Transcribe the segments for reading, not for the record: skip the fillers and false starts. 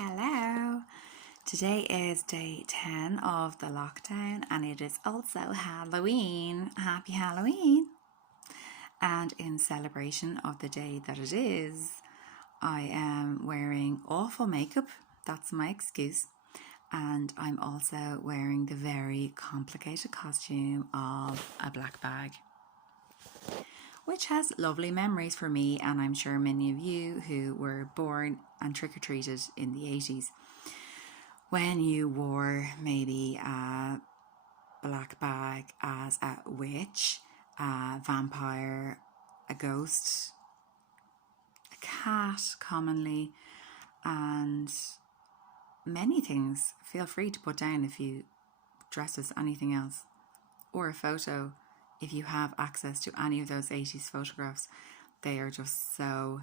Hello. Today is day 10 of the lockdown and it is also Halloween. Happy Halloween. And in celebration of the day that it is, I am wearing awful makeup. That's my excuse. And I'm also wearing the very complicated costume of a black bag, which has lovely memories for me, and I'm sure many of you who were born and trick-or-treated in the 80s, when you wore maybe a black bag as a witch, a vampire, a ghost, a cat commonly, and many things. Feel free to put down if you dress as anything else, or a photo if you have access to any of those 80s photographs. They are just so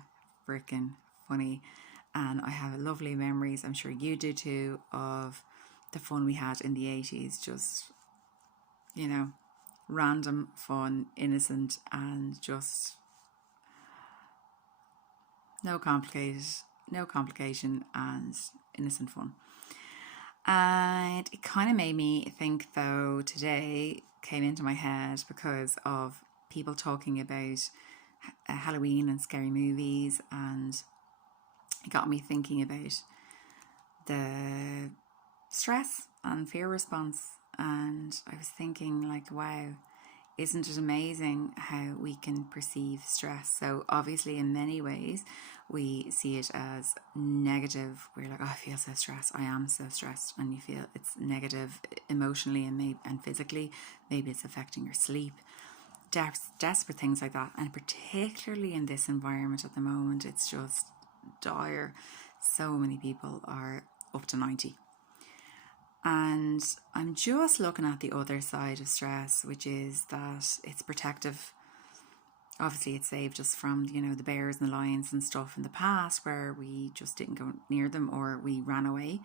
freaking funny, and I have lovely memories, I'm sure you do too, of the fun we had in the 80s. Just, random fun, innocent, and just no complication, and innocent fun. And it kind of made me think, though, today came into my head because of people talking about Halloween and scary movies, and it got me thinking about the stress and fear response. And I was thinking, like, wow, isn't it amazing how we can perceive stress? So obviously in many ways we see it as negative. We're like, oh, I feel so stressed, I am so stressed, and you feel it's negative emotionally and physically. Maybe it's affecting your sleep, desperate things like that. And particularly in this environment at the moment, it's just dire. So many people are up to 90. And I'm just looking at the other side of stress, which is that it's protective. Obviously, it saved us from, the bears and the lions and stuff in the past, where we just didn't go near them or we ran away.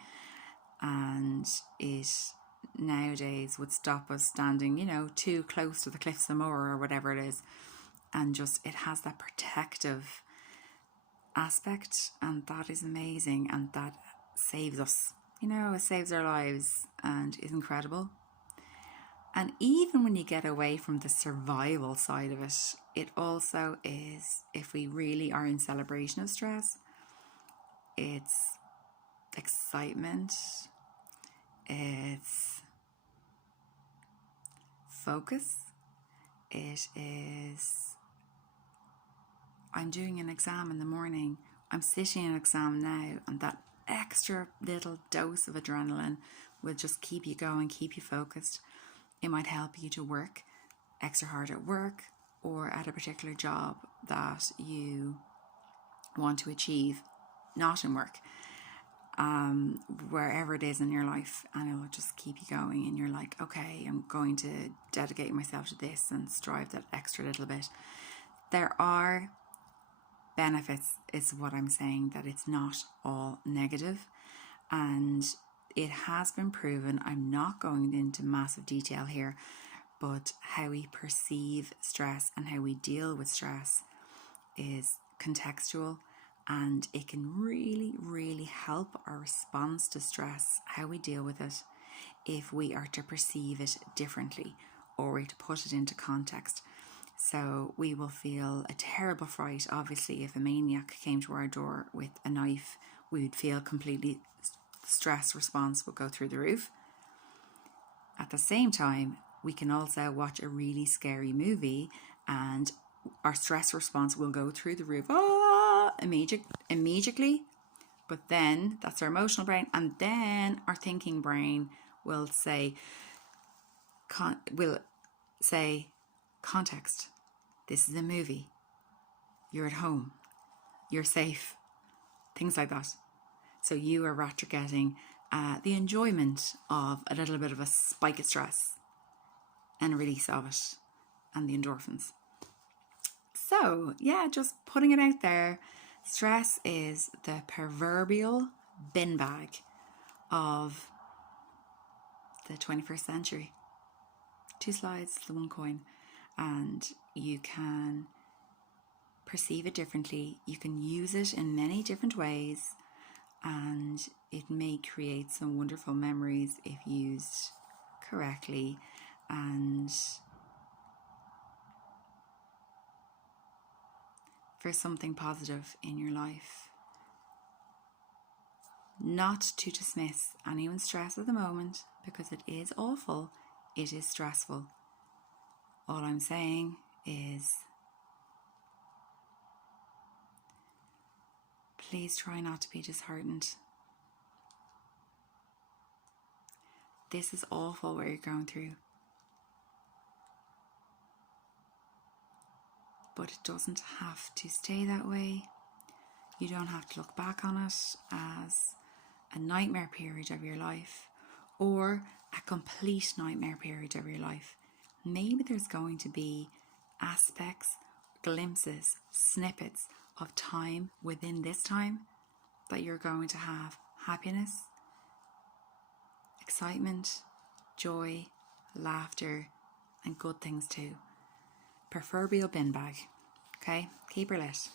And it nowadays would stop us standing, too close to the cliffs of Moher or whatever it is. And just, it has that protective aspect, and that is amazing, and that saves us. It saves our lives and is incredible. And even when you get away from the survival side of it, it also is, if we really are in celebration of stress, it's excitement, it's focus, it is, I'm doing an exam in the morning, I'm sitting in an exam now, and that extra little dose of adrenaline will just keep you going, keep you focused. It might help you to work extra hard at work or at a particular job that you want to achieve, not in work, wherever it is in your life, and it will just keep you going. And you're like, okay, I'm going to dedicate myself to this and strive that extra little bit. There are benefits, is what I'm saying, that it's not all negative. And it has been proven, I'm not going into massive detail here, but how we perceive stress and how we deal with stress is contextual, and it can really, really help our response to stress, how we deal with it, if we are to perceive it differently or to put it into context. So we will feel a terrible fright. Obviously, if a maniac came to our door with a knife, we would feel completely, stress response would go through the roof. At the same time, we can also watch a really scary movie and our stress response will go through the roof immediately. But then that's our emotional brain, and then our thinking brain will say context. This is a movie. You're at home. You're safe. Things like that. So you are rather getting the enjoyment of a little bit of a spike of stress and a release of it, and the endorphins. So yeah, just putting it out there. Stress is the proverbial bin bag of the 21st century. 2 slides, the 1 coin. And you can perceive it differently. You can use it in many different ways. and it may create some wonderful memories if used correctly and for something positive in your life. Not to dismiss anyone's stress at the moment, because it is awful, it is stressful. All I'm saying is please try not to be disheartened. This is awful what you're going through. But it doesn't have to stay that way. You don't have to look back on it as a nightmare period of your life or a complete nightmare period of your life. Maybe there's going to be aspects, glimpses, snippets of time within this time that you're going to have happiness, excitement, joy, laughter, and good things too. Proverbial bin bag. Okay, keep her lit.